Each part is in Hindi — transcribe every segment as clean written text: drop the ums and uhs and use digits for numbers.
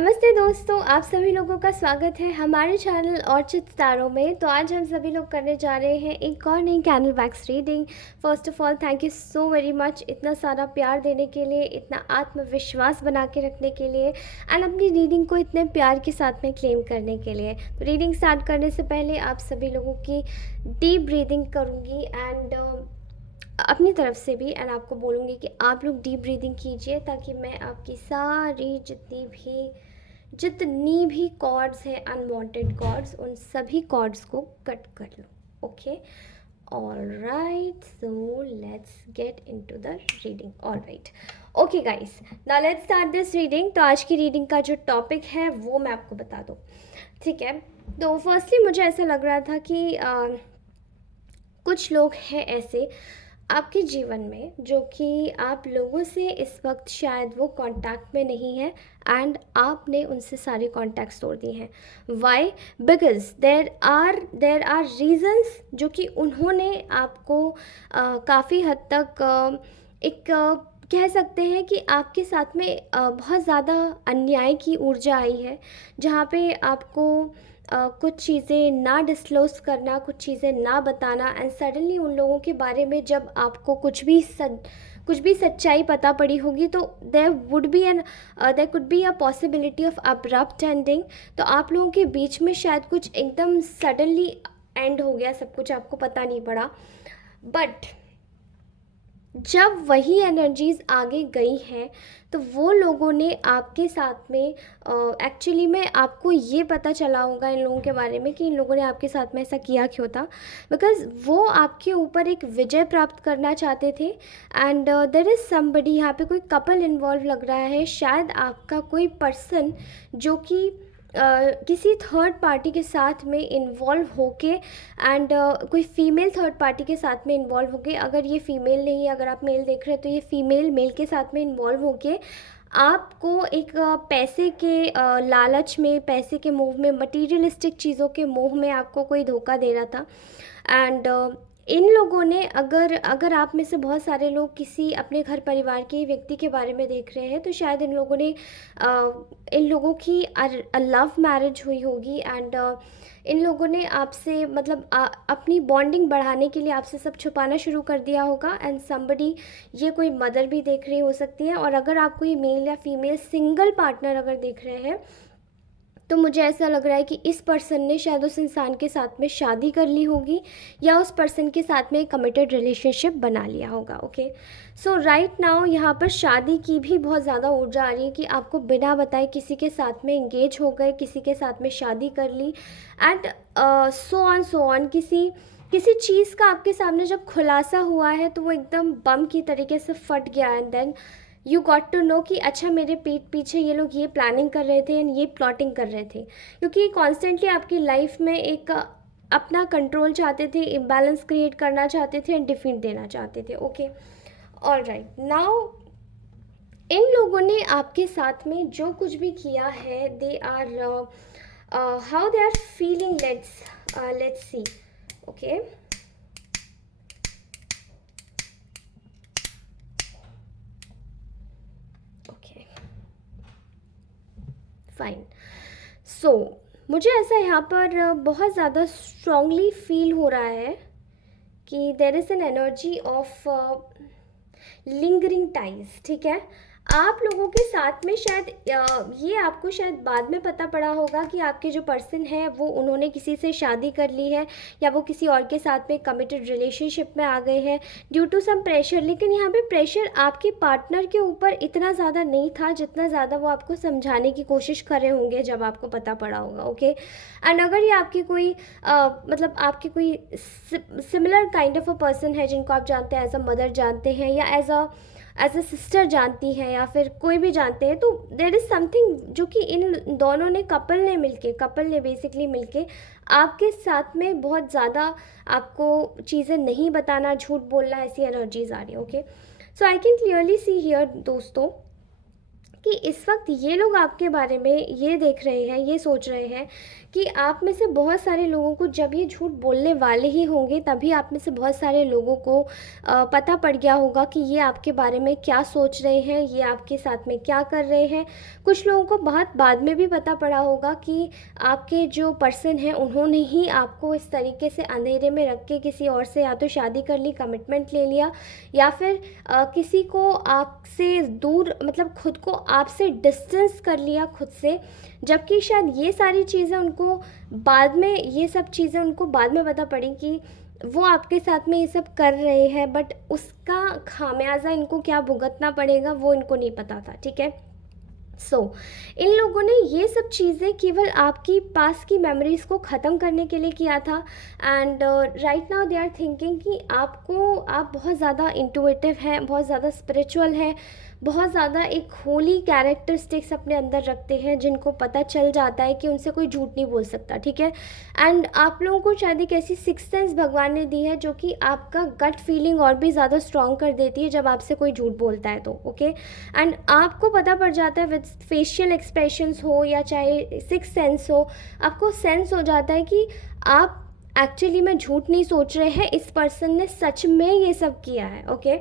नमस्ते दोस्तों, आप सभी लोगों का स्वागत है हमारे चैनल औरचित सितारों में। तो आज हम सभी लोग करने जा रहे हैं एक और नई candle wax reading. First of all thank you so very much इतना सारा प्यार देने के लिए, इतना आत्मविश्वास बना के रखने के लिए एंड अपनी रीडिंग को इतने प्यार के साथ में क्लेम करने के लिए। तो रीडिंग स्टार्ट करने से पहले आप सभी लोगों की डीप ब्रीदिंग करूँगी एंड अपनी तरफ से भी, एंड आपको बोलूँगी कि आप लोग डीप ब्रीदिंग कीजिए ताकि मैं आपकी सारी जितनी भी कॉर्ड्स हैं, अनवांटेड कॉर्ड्स, उन सभी कॉर्ड्स को कट कर लूँ। Okay, alright, so let's get into the reading. Alright, okay guys, now let's start this reading. तो आज की रीडिंग का जो टॉपिक है वो मैं आपको बता दूँ, ठीक है। तो फर्स्टली मुझे ऐसा लग रहा था कि कुछ लोग हैं ऐसे आपके जीवन में जो कि आप लोगों से इस वक्त शायद वो कांटेक्ट में नहीं है एंड आपने उनसे सारे कॉन्टैक्ट्स तोड़ दिए हैं। Why? Because there are reasons जो कि उन्होंने आपको काफ़ी हद तक कह सकते हैं कि आपके साथ में बहुत ज़्यादा अन्याय की ऊर्जा आई है, जहाँ पे आपको कुछ चीज़ें ना डिस्क्लोज करना, कुछ चीज़ें ना बताना एंड सडनली उन लोगों के बारे में जब आपको कुछ भी सच्चाई पता पड़ी होगी तो there could be a possibility of abrupt ending. तो आप लोगों के बीच में शायद कुछ एकदम सडनली एंड हो गया, सब कुछ आपको पता नहीं पड़ा। बट जब वही एनर्जीज़ आगे गई हैं तो वो लोगों ने आपके साथ में एक्चुअली में आपको ये पता चला होगा इन लोगों के बारे में कि इन लोगों ने आपके साथ में ऐसा किया क्यों था। बिकॉज़ वो आपके ऊपर एक विजय प्राप्त करना चाहते थे एंड देयर इज़ समबडी, यहाँ पे कोई कपल इन्वॉल्व लग रहा है। शायद आपका कोई पर्सन जो कि किसी थर्ड पार्टी के साथ में इन्वॉल्व होके एंड कोई फीमेल थर्ड पार्टी के साथ में इन्वॉल्व होके, अगर ये फीमेल नहीं है, अगर आप मेल देख रहे हैं तो ये फीमेल मेल के साथ में इन्वॉल्व होके आपको एक पैसे के लालच में, पैसे के मोह में, मटीरियलिस्टिक चीज़ों के मोह में आपको कोई धोखा दे रहा था। एंड इन लोगों ने, अगर अगर आप में से बहुत सारे लोग किसी अपने घर परिवार के व्यक्ति के बारे में देख रहे हैं तो शायद इन लोगों ने इन लोगों की लव मैरिज हुई होगी एंड इन लोगों ने आपसे मतलब अपनी बॉन्डिंग बढ़ाने के लिए आपसे सब छुपाना शुरू कर दिया होगा एंड समबडी, ये कोई मदर भी देख रही हो सकती है, और अगर आप कोई मेल या फीमेल सिंगल पार्टनर अगर देख रहे हैं तो मुझे ऐसा लग रहा है कि इस पर्सन ने शायद उस इंसान के साथ में शादी कर ली होगी या उस पर्सन के साथ में एक कमिटेड रिलेशनशिप बना लिया होगा। ओके, सो राइट नाउ यहाँ पर शादी की भी बहुत ज़्यादा ऊर्जा आ रही है कि आपको बिना बताए किसी के साथ में इंगेज हो गए, किसी के साथ में शादी कर ली एंड सो ऑन किसी चीज़ का आपके सामने जब खुलासा हुआ है तो वो एकदम बम की तरीके से फट गया and then you got to know कि अच्छा, मेरे पीठ पीछे ये लोग ये प्लानिंग कर रहे थे एंड ये प्लॉटिंग कर रहे थे, क्योंकि कॉन्स्टेंटली आपकी लाइफ में एक अपना कंट्रोल चाहते थे, इम्बैलेंस क्रिएट करना चाहते थे एंड डिफीट देना चाहते थे। Okay, all right, now in लोगों ने आपके साथ में जो कुछ भी किया है, they are how they are feeling, let's see. Okay, fine. So मुझे ऐसा यहाँ पर बहुत ज़्यादा स्ट्रांगली फील हो रहा है कि there is an energy of lingering ties. ठीक है, आप लोगों के साथ में शायद ये आपको शायद बाद में पता पड़ा होगा कि आपके जो पर्सन है वो उन्होंने किसी से शादी कर ली है या वो किसी और के साथ में कमिटेड रिलेशनशिप में आ गए हैं ड्यू टू सम प्रेशर। लेकिन यहाँ पे प्रेशर आपके पार्टनर के ऊपर इतना ज़्यादा नहीं था जितना ज़्यादा वो आपको समझाने की कोशिश कर रहे होंगे जब आपको पता पड़ा होगा। ओके, एंड अगर ये आपकी कोई मतलब आपके कोई similar kind of a person है जिनको आप जानते हैं, एज अ मदर जानते हैं या एज अ सिस्टर जानती हैं या फिर कोई भी जानते हैं, तो देर इज़ समथिंग जो कि इन दोनों ने कपल ने बेसिकली मिलके आपके साथ में बहुत ज़्यादा आपको चीज़ें नहीं बताना, झूठ बोलना, ऐसी एनर्जीज आ रही है। Okay, so I can clearly see here दोस्तों कि इस वक्त ये लोग आपके बारे में ये देख रहे हैं, ये सोच रहे हैं कि आप में से बहुत सारे लोगों को, जब ये झूठ बोलने वाले ही होंगे तभी आप में से बहुत सारे लोगों को पता पड़ गया होगा कि ये आपके बारे में क्या सोच रहे हैं, ये आपके साथ में क्या कर रहे हैं। कुछ लोगों को बहुत बाद में भी पता पड़ा होगा कि आपके जो पर्सन हैं उन्होंने ही आपको इस तरीके से अंधेरे में रख के किसी और से या तो शादी कर ली, कमिटमेंट ले लिया, या फिर किसी को आपसे दूर, मतलब खुद को आपसे डिस्टेंस कर लिया खुद से, जबकि शायद ये सारी चीज़ें उनको बाद में, ये सब चीज़ें उनको बाद में पता पड़ी कि वो आपके साथ में ये सब कर रहे हैं, बट उसका खामियाजा इनको क्या भुगतना पड़ेगा वो इनको नहीं पता था। ठीक है, इन लोगों ने ये सब चीज़ें केवल आपकी पास की मेमोरीज़ को ख़त्म करने के लिए किया था। And right now they are thinking कि आप बहुत ज़्यादा इंटुइटिव हैं, बहुत ज़्यादा स्पिरिचुअल हैं, बहुत ज़्यादा एक होली कैरेक्टरिस्टिक्स अपने अंदर रखते हैं, जिनको पता चल जाता है कि उनसे कोई झूठ नहीं बोल सकता। ठीक है, एंड आप लोगों को शायद एक ऐसी सिक्स सेंस भगवान ने दी है जो कि आपका गट फीलिंग और भी ज़्यादा स्ट्रॉन्ग कर देती है जब आपसे कोई झूठ बोलता है तो। ओके, एंड आपको पता पड़ जाता है विद फेशियल एक्सप्रेशंस हो या चाहे सिक्स सेंस हो, आपको सेंस हो जाता है कि आप एक्चुअली में झूठ नहीं सोच रहे हैं, इस पर्सन ने सच में ये सब किया है। ओके,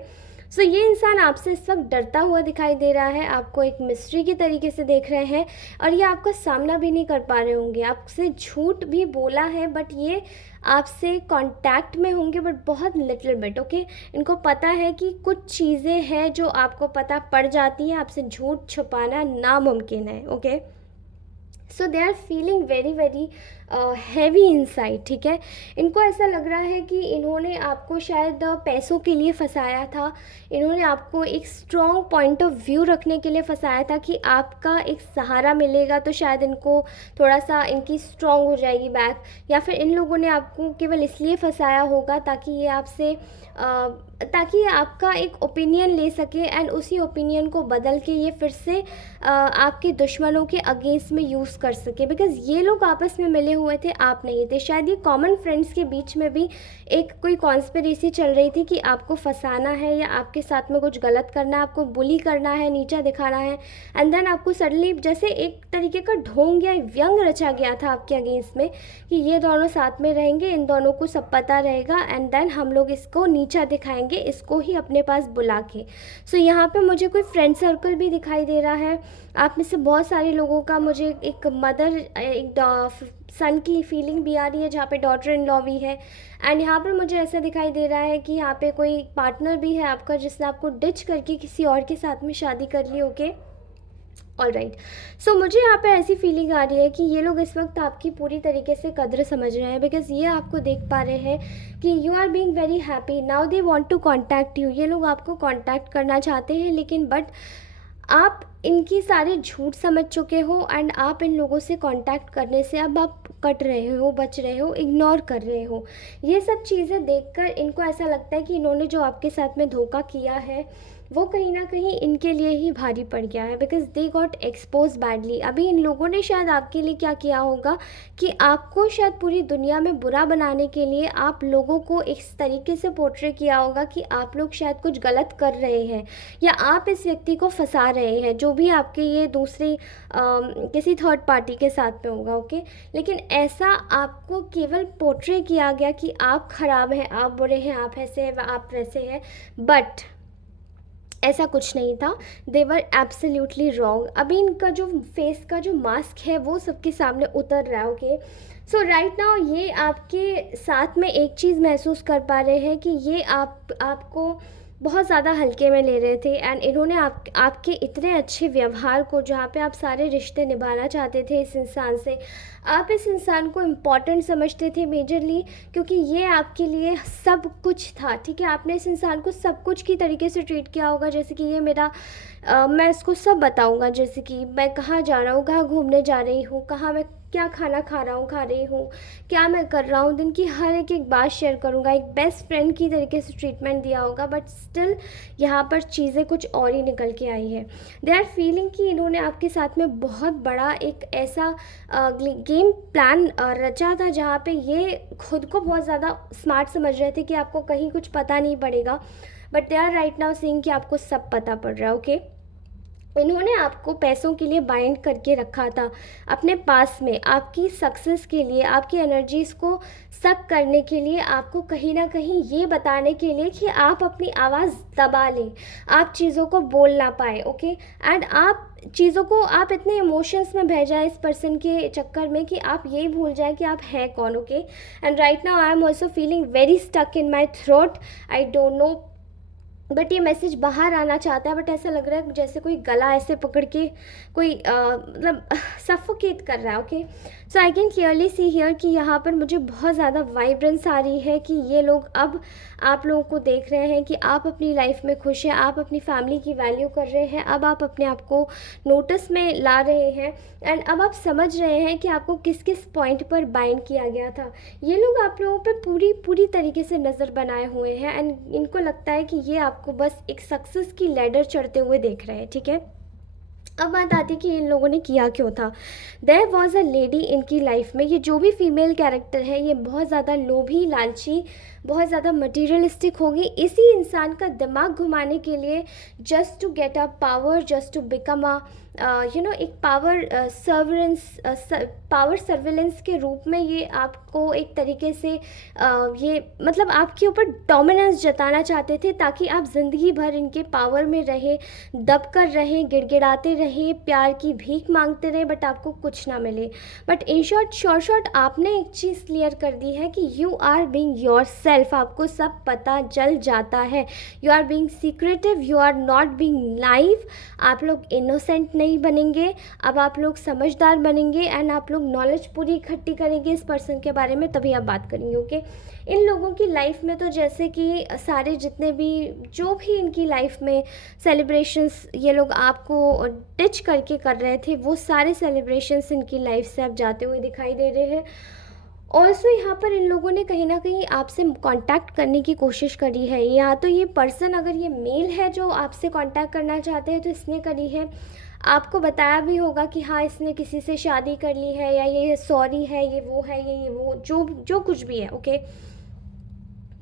ये इंसान आपसे इस वक्त डरता हुआ दिखाई दे रहा है, आपको एक मिस्ट्री की तरीके से देख रहे हैं, और ये आपका सामना भी नहीं कर पा रहे होंगे। आपसे झूठ भी बोला है बट ये आपसे कांटेक्ट में होंगे, बट बहुत लिटिल बिट। ओके, इनको पता है कि कुछ चीज़ें हैं जो आपको पता पड़ जाती हैं, आपसे झूठ छुपाना नामुमकिन है। Okay, they are feeling very very heavy inside. ठीक है, इनको ऐसा लग रहा है कि इन्होंने आपको शायद पैसों के लिए फंसाया था, इन्होंने आपको एक स्ट्रॉन्ग पॉइंट ऑफ व्यू रखने के लिए फंसाया था कि आपका एक सहारा मिलेगा तो शायद इनको थोड़ा सा इनकी स्ट्रॉन्ग हो जाएगी बैक, या फिर इन लोगों ने आपको केवल इसलिए फंसाया होगा ताकि ये आपसे ताकि आपका एक ओपिनियन ले सके, एंड उसी ओपिनियन को बदल के ये फिर से आपके दुश्मनों के अगेंस्ट में यूज़ कर सके, बिकॉज़ ये लोग आपस में मिले हुए थे, आप नहीं थे। शायद ये कॉमन फ्रेंड्स के बीच में भी एक कोई कॉन्स्पिरेसी चल रही थी कि आपको फंसाना है या आपके साथ में कुछ गलत करना है, आपको बुली करना है, नीचा दिखाना है, एंड देन आपको सडनली जैसे एक तरीके का ढोंग या व्यंग रचा गया था आपके अगेंस्ट में कि ये दोनों साथ में रहेंगे, इन दोनों को सब पता रहेगा, एंड देन हम लोग इसको नीचा दिखाएंगे, इसको ही अपने पास बुला के। यहाँ पे मुझे कोई फ्रेंड सर्कल भी दिखाई दे रहा है, आप में से बहुत सारे लोगों का मुझे एक मदर, एक सन की फीलिंग भी आ रही है, जहाँ पे डॉटर इन लॉ भी है, एंड यहाँ पर मुझे ऐसा दिखाई दे रहा है कि यहाँ पे कोई पार्टनर भी है आपका जिसने आपको डिच करके किसी और के साथ में शादी कर ली। ओके, ऑल राइट, मुझे यहाँ पे ऐसी फीलिंग आ रही है कि ये लोग इस वक्त आपकी पूरी तरीके से कद्र समझ रहे हैं, बिकॉज ये आपको देख पा रहे हैं कि you are being very happy now, they want to contact you. ये लोग आपको कांटेक्ट करना चाहते हैं, लेकिन बट आप इनकी सारे झूठ समझ चुके हो, एंड आप इन लोगों से कांटेक्ट करने से अब आप कट रहे हो, बच रहे हो, इग्नोर कर रहे हो। ये सब चीज़ें देखकर इनको ऐसा लगता है कि इन्होंने जो आपके साथ में धोखा किया है वो कहीं ना कहीं इनके लिए ही भारी पड़ गया है, because they got expose badly. अभी इन लोगों ने शायद आपके लिए क्या किया होगा कि आपको शायद पूरी दुनिया में बुरा बनाने के लिए आप लोगों को इस तरीके से पोर्ट्रे किया होगा कि आप लोग शायद कुछ गलत कर रहे हैं, या आप इस व्यक्ति को फंसा रहे हैं, जो भी आपके ये दूसरी किसी थर्ड पार्टी के साथ में होगा। ओके, लेकिन ऐसा आपको केवल पोर्ट्रे किया गया कि आप ख़राब हैं, आप बुरे हैं, आप ऐसे हैं, आप वैसे हैं, बट ऐसा कुछ नहीं था। दे वर एब्सोल्युटली रॉन्ग। अभी इनका जो फेस का जो मास्क है वो सबके सामने उतर रहा है। ओके, राइट नाउ ये आपके साथ में एक चीज़ महसूस कर पा रहे हैं कि ये आपको बहुत ज़्यादा हल्के में ले रहे थे, एंड इन्होंने आपके इतने अच्छे व्यवहार को, जहाँ पे आप सारे रिश्ते निभाना चाहते थे इस इंसान से, आप इस इंसान को इम्पॉर्टेंट समझते थे मेजरली, क्योंकि ये आपके लिए सब कुछ था। ठीक है, आपने इस इंसान को सब कुछ की तरीके से ट्रीट किया होगा, जैसे कि ये मेरा मैं इसको सब बताऊंगा, जैसे कि मैं कहाँ जा रहा हूँ, कहाँ घूमने जा रही हूँ, कहाँ मैं क्या खाना खा रही हूँ, क्या मैं कर रहा हूँ, दिन की हर एक बात शेयर करूँगा, एक बेस्ट फ्रेंड की तरीके से ट्रीटमेंट दिया होगा, बट स्टिल यहाँ पर चीज़ें कुछ और ही निकल के आई है। दे आर फीलिंग कि इन्होंने आपके साथ में बहुत बड़ा एक ऐसा गेम प्लान रचा था, जहाँ पे ये खुद को बहुत ज़्यादा स्मार्ट समझ रहे थे कि आपको कहीं कुछ पता नहीं पड़ेगा, but they are right now seeing कि आपको सब पता पड़ रहा है। ओके, इन्होंने आपको पैसों के लिए बाइंड करके रखा था अपने पास में, आपकी सक्सेस के लिए, आपकी एनर्जीज़ को सक करने के लिए, आपको कहीं ना कहीं ये बताने के लिए कि आप अपनी आवाज़ दबा लें, आप चीज़ों को बोल ना पाए। ओके, एंड आप चीज़ों को, आप इतने इमोशंस में बह जाए इस पर्सन के चक्कर में कि आप यही भूल जाए कि आप हैं कौन। Okay, and right now I am also feeling very stuck in my throat, I don't know, but ये मैसेज बाहर आना चाहता है, बट ऐसा लग रहा है जैसे कोई गला ऐसे पकड़ के कोई मतलब सफोकेट कर रहा है। Okay, so I can clearly see here कि यहाँ पर मुझे बहुत ज़्यादा वाइब्रेंस आ रही है कि ये लोग अब आप लोगों को देख रहे हैं कि आप अपनी लाइफ में खुश हैं, आप अपनी फैमिली की वैल्यू कर रहे हैं, अब आप अपने आप को नोटिस में ला रहे हैं, एंड अब आप समझ रहे हैं कि आपको किस किस पॉइंट पर बाइंड किया गया था। ये लोग आप लोगों पे पूरी पूरी तरीके से नज़र बनाए हुए हैं, एंड इनको लगता है कि ये आपको बस एक सक्सेस की लैडर चढ़ते हुए देख रहे हैं। ठीक है, अब बात आती है कि इन लोगों ने किया क्यों था। देयर वॉज अ लेडी इनकी लाइफ में, ये जो भी फीमेल कैरेक्टर है ये बहुत ज़्यादा लोभी, लालची, बहुत ज़्यादा मटीरियलिस्टिक होगी। इसी इंसान का दिमाग घुमाने के लिए, just to get a power, just to become a एक पावर सर्विलेंस के रूप में ये आपको एक तरीके से ये मतलब आपके ऊपर डोमिनेंस जताना चाहते थे, ताकि आप ज़िंदगी भर इनके पावर में रहें, दब कर रहें, गिड़गिड़ाते रहें, प्यार की भीख मांगते रहें, बट आपको कुछ ना मिले। बट इन शॉर्ट आपने एक चीज़ क्लियर कर दी है कि you are being yourself, आपको सब पता चल जाता है। You are being secretive, you are not being naive, आप लोग इनोसेंट नहीं बनेंगे, अब आप लोग समझदार बनेंगे, एंड आप लोग नॉलेज पूरी इकट्ठी करेंगे इस पर्सन के बारे में, तभी आप बात करेंगे। ओके, इन लोगों की लाइफ में तो जैसे कि सारे जितने भी जो भी इनकी लाइफ में सेलिब्रेशंस ये लोग आपको डिच करके कर रहे थे, वो सारे सेलिब्रेशंस इनकी लाइफ से अब जाते हुए दिखाई दे रहे हैं। ऑल्सो यहाँ पर इन लोगों ने कहीं ना कहीं आपसे कांटेक्ट करने की कोशिश करी है, या तो ये पर्सन अगर ये मेल है जो आपसे कांटेक्ट करना चाहते हैं तो इसने करी है, आपको बताया भी होगा कि हाँ इसने किसी से शादी कर ली है, या ये सॉरी है, ये वो है, ये वो जो जो कुछ भी है। ओके,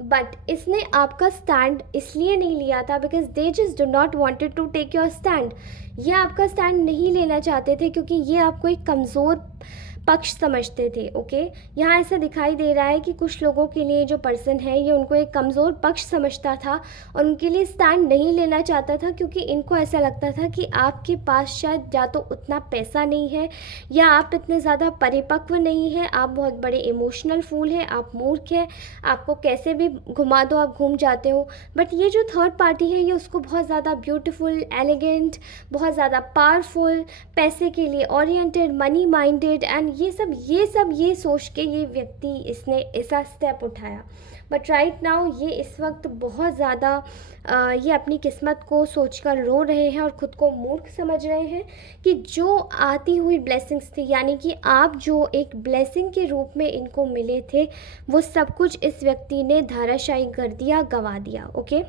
बट इसने आपका स्टैंड इसलिए नहीं लिया था because they just do not wanted to take your stand. ये आपका स्टैंड नहीं लेना चाहते थे क्योंकि ये आपको एक कमज़ोर पक्ष समझते थे। ओके, यहाँ ऐसा दिखाई दे रहा है कि कुछ लोगों के लिए जो पर्सन है ये उनको एक कमज़ोर पक्ष समझता था और उनके लिए स्टैंड नहीं लेना चाहता था, क्योंकि इनको ऐसा लगता था कि आपके पास शायद या तो उतना पैसा नहीं है, या आप इतने ज़्यादा परिपक्व नहीं हैं, आप बहुत बड़े इमोशनल फूल हैं, आप मूर्ख हैं, आपको कैसे भी घुमा दो आप घूम जाते हो। बट ये जो थर्ड पार्टी है ये उसको बहुत ज़्यादा ब्यूटीफुल, एलिगेंट, बहुत ज़्यादा पावरफुल, पैसे के लिए ओरिएंटेड, मनी माइंडेड, एंड ये सोच के ये व्यक्ति इसने ऐसा स्टेप उठाया। बट राइट नाउ ये इस वक्त बहुत ज़्यादा ये अपनी किस्मत को सोचकर रो रहे हैं और ख़ुद को मूर्ख समझ रहे हैं कि जो आती हुई ब्लेसिंग्स थी, यानी कि आप जो एक ब्लेसिंग के रूप में इनको मिले थे, वो सब कुछ इस व्यक्ति ने धाराशायी कर दिया, गंवा दिया। ओके,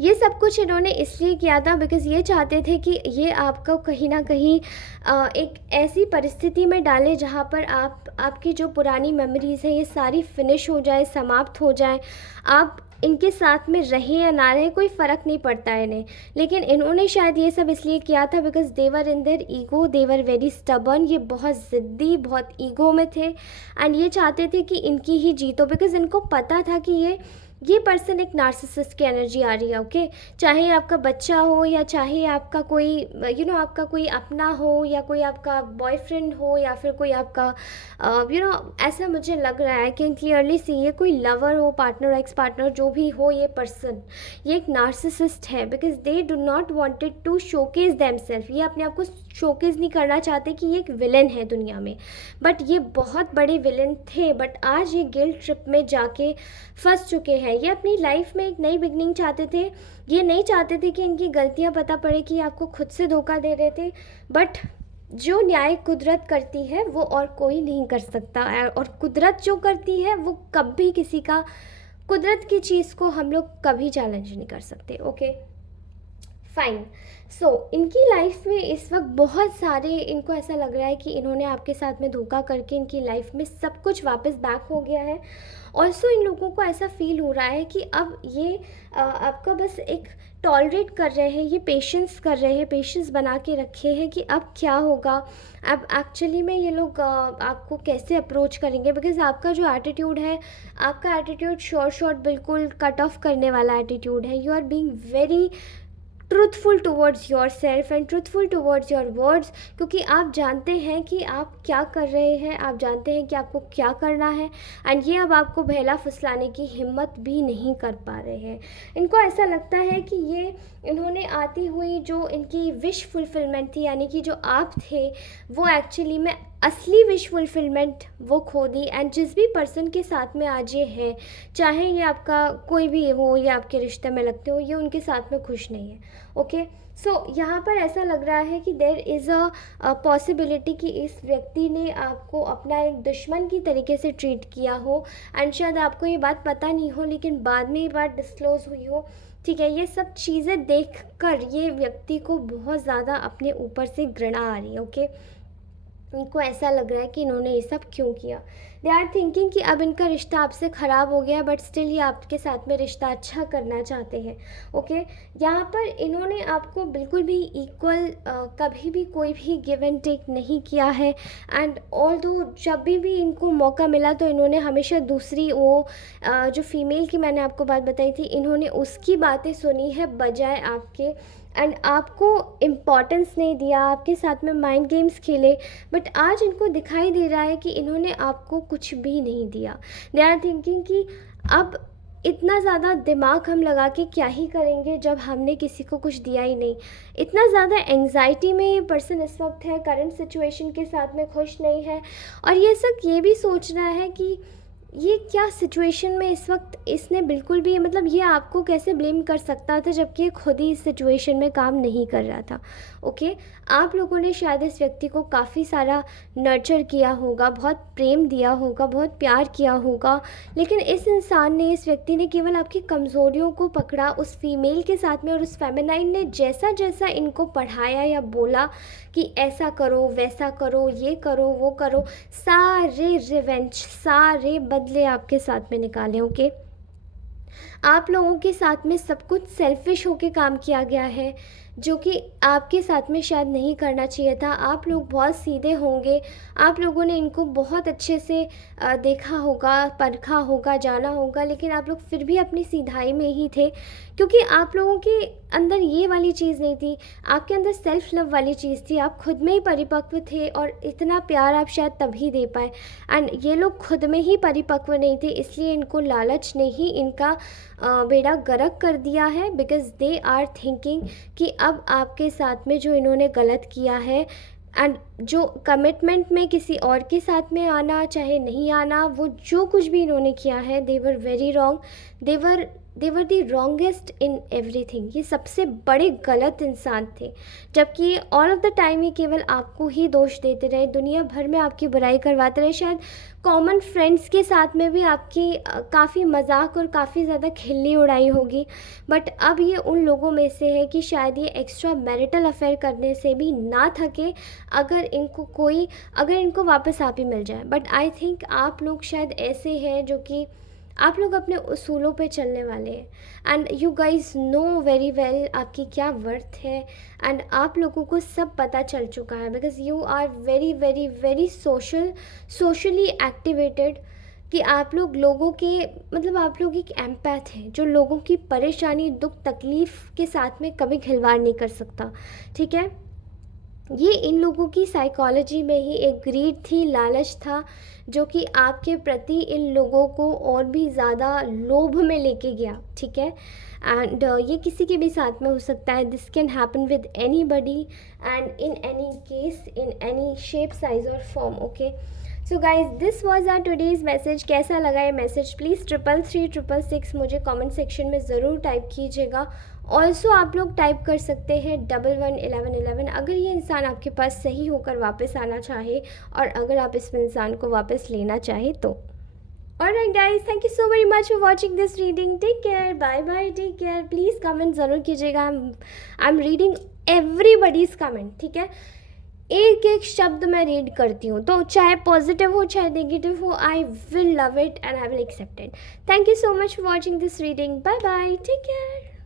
ये सब कुछ इन्होंने इसलिए किया था बिकॉज़ ये चाहते थे कि ये आपको कहीं ना कहीं एक ऐसी परिस्थिति में डालें जहाँ पर आपकी जो पुरानी मेमोरीज़ हैं ये सारी फिनिश हो जाए, समाप्त हो जाए। आप इनके साथ में रहें या ना रहें कोई फ़र्क नहीं पड़ता है इन्हें, लेकिन इन्होंने शायद ये सब इसलिए किया था because they're in their ego, they're very stubborn, ये बहुत ज़िद्दी, बहुत ईगो में थे, एंड ये चाहते थे कि इनकी ही जीतो बिकॉज़ इनको पता था कि ये पर्सन एक नार्सिसिस्ट की एनर्जी आ रही है। ओके, चाहे आपका बच्चा हो या चाहे आपका कोई आपका कोई अपना हो, या कोई आपका बॉयफ्रेंड हो, या फिर कोई आपका ऐसा मुझे लग रहा है कि क्लियरली सी ये कोई लवर हो, पार्टनर, एक्स पार्टनर, जो भी हो, ये पर्सन ये एक नार्सिसिस्ट है because they do not wanted to showcase themselves. ये अपने आप को शोकेस नहीं करना चाहते कि ये एक विलन है दुनिया में, बट ये बहुत बड़े विलन थे, बट आज ये गिल्ट ट्रिप में जाके फंस चुके हैं। ये अपनी लाइफ में एक नई बिगनिंग चाहते थे, ये नहीं चाहते थे कि इनकी गलतियां पता पड़े कि आपको खुद से धोखा दे रहे थे, बट जो न्याय कुदरत करती है वो और कोई नहीं कर सकता, और कुदरत जो करती है वो कभी किसी का, कुदरत की चीज़ को हम लोग कभी चैलेंज नहीं कर सकते। Okay, fine. सो इनकी लाइफ में इस वक्त बहुत सारे, इनको ऐसा लग रहा है कि इन्होंने आपके साथ में धोखा करके इनकी लाइफ में सब कुछ वापस बैक हो गया है। ऑल्सो इन लोगों को ऐसा फील हो रहा है कि अब ये आपका बस एक टॉलरेट कर रहे हैं, ये पेशेंस कर रहे हैं, पेशेंस बना के रखे हैं कि अब क्या होगा, अब एक्चुअली में ये लोग आपको कैसे अप्रोच करेंगे। बिकॉज़ आपका जो एटीट्यूड है, आपका एटीट्यूड शॉर्ट बिल्कुल कट ऑफ करने वाला एटीट्यूड है। You are being very truthful towards yourself and truthful towards your words, क्योंकि आप जानते हैं कि आप क्या कर रहे हैं, आप जानते हैं कि आपको क्या करना है, एंड ये अब आपको बहला फुसलाने की हिम्मत भी नहीं कर पा रहे हैं। इनको ऐसा लगता है कि ये इन्होंने आती हुई जो इनकी विश फुलफिलमेंट थी, यानी कि जो आप थे, वो एक्चुअली में असली विश फुलफिलमेंट वो खो दी। एंड जिस भी पर्सन के साथ में आज ये है, चाहे ये आपका कोई भी हो या आपके रिश्ते में लगते हो, ये उनके साथ में खुश नहीं है। ओके, सो यहाँ पर ऐसा लग रहा है कि देर इज़ अ पॉसिबिलिटी कि इस व्यक्ति ने आपको अपना एक दुश्मन की तरीके से ट्रीट किया हो, एंड शायद आपको ये बात पता नहीं हो, लेकिन बाद में ये बात डिस्क्लोज हुई हो। ठीक है, ये सब चीज़ें देखकर ये व्यक्ति को बहुत ज़्यादा अपने ऊपर से घृणा आ रही है। ओके, इनको ऐसा लग रहा है कि इन्होंने ये सब क्यों किया। दे आर थिंकिंग कि अब इनका रिश्ता आपसे ख़राब हो गया, बट स्टिल ये आपके साथ में रिश्ता अच्छा करना चाहते हैं। ओके, यहाँ पर इन्होंने आपको बिल्कुल भी इक्वल कभी भी कोई भी गिव एंड टेक नहीं किया है। एंड ऑल दो जब भी इनको मौका मिला तो इन्होंने हमेशा दूसरी वो जो फीमेल की मैंने आपको बात बताई थी, इन्होंने उसकी बातें सुनी है बजाय आपके, एंड आपको इम्पॉर्टेंस नहीं दिया, आपके साथ में माइंड गेम्स खेले। बट आज इनको दिखाई दे रहा है कि इन्होंने आपको कुछ भी नहीं दिया। दे आर थिंकिंग कि अब इतना ज़्यादा दिमाग हम लगा के क्या ही करेंगे जब हमने किसी को कुछ दिया ही नहीं। इतना ज़्यादा एंग्जाइटी में ये पर्सन इस वक्त है, करंट सिचुएशन के साथ में खुश नहीं है, और ये सब ये भी सोच रहा है कि ये क्या सिचुएशन में इस वक्त इसने बिल्कुल भी, मतलब ये आपको कैसे ब्लेम कर सकता था जबकि ये खुद ही इस सिचुएशन में काम नहीं कर रहा था। ओके, आप लोगों ने शायद इस व्यक्ति को काफ़ी सारा नर्चर किया होगा, बहुत प्रेम दिया होगा, बहुत प्यार किया होगा, लेकिन इस इंसान ने, इस व्यक्ति ने केवल आपकी कमज़ोरियों को पकड़ा उस फीमेल के साथ में, और उस फेमिनाइन ने जैसा जैसा इनको पढ़ाया या बोला कि ऐसा करो, वैसा करो, ये करो, वो करो, सारे रिवेंज, सारे बदले आपके साथ में निकाले। ओके, आप लोगों के साथ में सब कुछ सेल्फिश होके काम किया गया है, जो कि आपके साथ में शायद नहीं करना चाहिए था। आप लोग बहुत सीधे होंगे, आप लोगों ने इनको बहुत अच्छे से देखा होगा, परखा होगा, जाना होगा, लेकिन आप लोग फिर भी अपनी सीधाई में ही थे, क्योंकि आप लोगों के अंदर ये वाली चीज़ नहीं थी, आपके अंदर सेल्फ लव वाली चीज़ थी। आप खुद में ही परिपक्व थे, और इतना प्यार आप शायद तभी दे पाए। एंड ये लोग खुद में ही परिपक्व नहीं थे, इसलिए इनको लालच ने ही इनका बेड़ा गर्क कर दिया है। बिकॉज़ दे आर थिंकिंग कि अब आपके साथ में जो इन्होंने गलत किया है, एंड जो कमिटमेंट में किसी और के साथ में आना चाहे नहीं आना, वो जो कुछ भी इन्होंने किया है, they were very wrong, they were the wrongest in everything. ये सबसे बड़े गलत इंसान थे, जबकि ऑल ऑफ द टाइम ये केवल आपको ही दोष देते रहे, दुनिया भर में आपकी बुराई करवाते रहे। शायद कॉमन फ्रेंड्स के साथ में भी आपकी काफ़ी मजाक और काफ़ी ज़्यादा खिल्ली उड़ाई होगी, बट अब ये उन लोगों में से है कि शायद ये एक्स्ट्रा मैरिटल अफेयर करने से भी ना थके अगर इनको वापस आप ही मिल जाए। बट आई थिंक आप लोग शायद ऐसे हैं जो कि आप लोग अपने उसूलों पे चलने वाले हैं, and you guys know very well आपकी क्या वर्थ है, एंड आप लोगों को सब पता चल चुका है। Because you are very very very socially activated, कि आप लोग लोगों के, मतलब आप लोग एक एम्पैथ हैं जो लोगों की परेशानी, दुख, तकलीफ़ के साथ में कभी खिलवाड़ नहीं कर सकता। ठीक है, ये इन लोगों की साइकोलॉजी में ही एक ग्रीड थी, लालच था, जो कि आपके प्रति इन लोगों को और भी ज़्यादा लोभ में लेके गया। ठीक है, एंड ये किसी के भी साथ में हो सकता है। This can happen with anybody and in any case, in any shape, size और form. Okay, so guys, this was our today's message. कैसा लगा ये मैसेज प्लीज़ 333 मुझे कमेंट सेक्शन में ज़रूर टाइप कीजिएगा। ऑल्सो आप लोग टाइप कर सकते हैं 111111 अगर ये इंसान आपके पास सही होकर वापस आना चाहे, और अगर आप इस इंसान को वापस लेना चाहे तो। Alright guys, thank you so very much for watching this reading. Take care, bye bye, take care. Please comment ज़रूर कीजिएगा. I'm reading everybody's comment. ठीक है, एक एक शब्द मैं रीड करती हूँ, तो चाहे पॉजिटिव हो चाहे नेगेटिव हो, I will love it and I will accept it. Thank you so much for watching this reading. Bye bye, take care.